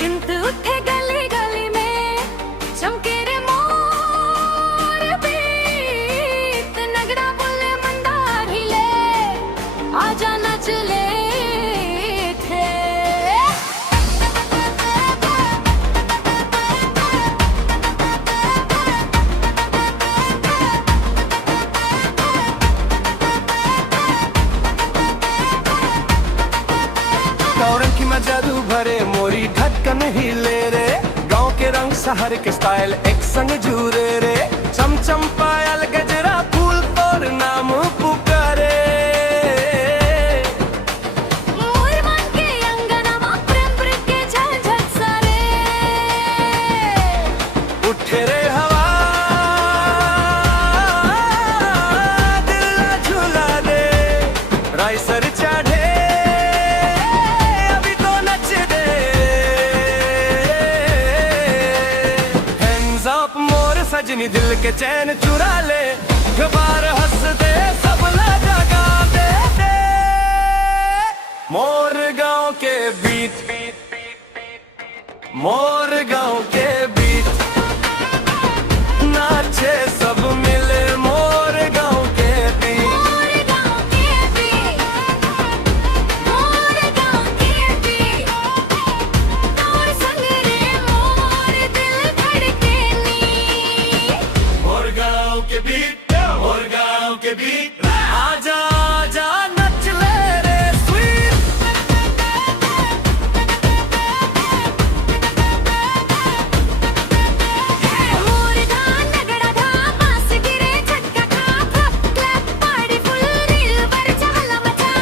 किंतु उठे गली गली में चमके रे मोर बीत, नगड़ा बोले मंदार हिले, आजा नच ले थे। गौरंग की मैं जादू भरे मोरी ढक्कन ही ले रे, गांव के रंग शहर के स्टाइल एक संग जूरे रे, चमचम पायल गजरा फूल तोर नाम पुकारे। मोर मन के अंगना मा प्रेम प्रीत के झलझल सारे, उठे रे हवा दिल झुला दे, रायसर चढ़े अभी तो नच दे। हैंड्स अप मोर सजनी दिल के चैन चुरा ले, बार हंस दे सब ला जगा दे, दे। मोर गांव के बीट, मोर गांव के बीट, नाचे सब मिले मोर गांव के बीट। मोर गाँव के बीट, मोर गाँव के बीट, तोर संग रे मोर दिल धड़के नी। मोर गांव के बीट, मोर गांव के बीट, आजा आजा नच ले रे स्वीट। मोर धा नगड़ा धा पास गिरे झटका खा, clap clap party full reel पर चहला मचा।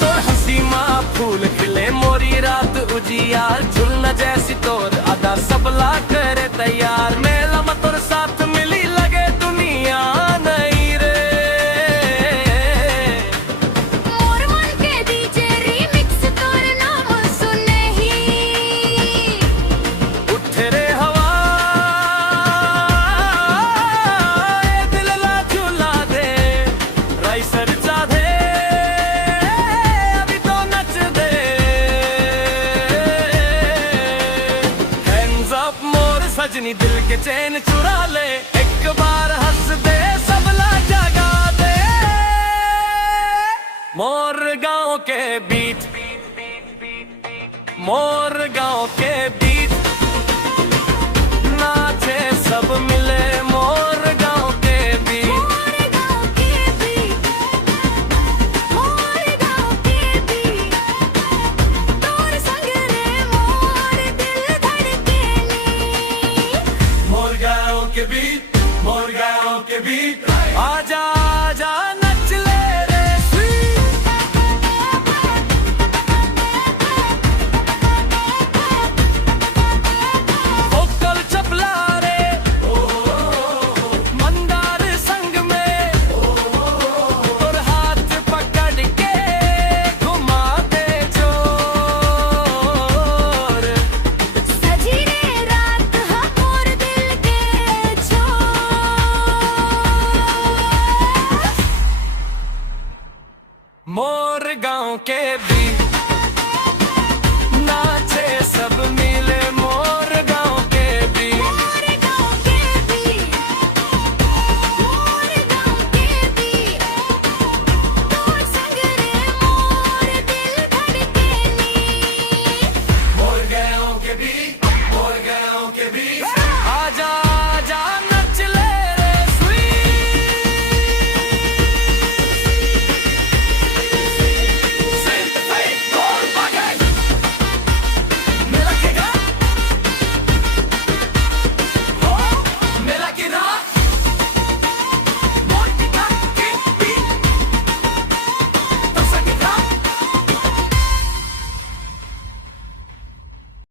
तोर हंसी माँ फूल खिले मोरी रात उजियार, झुलना जैसी तोर अदा सबला करे तैयार। मेला में तोर साथ मिली लगे दुनिया नहीं रे। मोर मन के डीजे रीमिक्स तोर नाम सुने ही, उठ रे हवा ए दिल ला झुला दे, राइसर चाहे अभी तो नच दे। हैंड्स अप मोर सजनी दिल के चैन चुरा ले, एक बार हंस दे सब ला जगा दे। मोर गांव के बीट, मोर गांव के बीट, नाचे सब मिले मोर गांव के बीट। मोर गाँव के बीट, मोर गाँव के बीट, तोर संग रे मोर दिल धड़के नी। मोर गांव के बीट, मोर गांव के बीट, आजा आजा नच ले रे स्वीट। ओकल चपला रे मंदार संग में, तोर हाथ पकड़ के घुमा दे जोर। सजी रे रात हा मोर दिल के छोर। मोर गांव के बीट।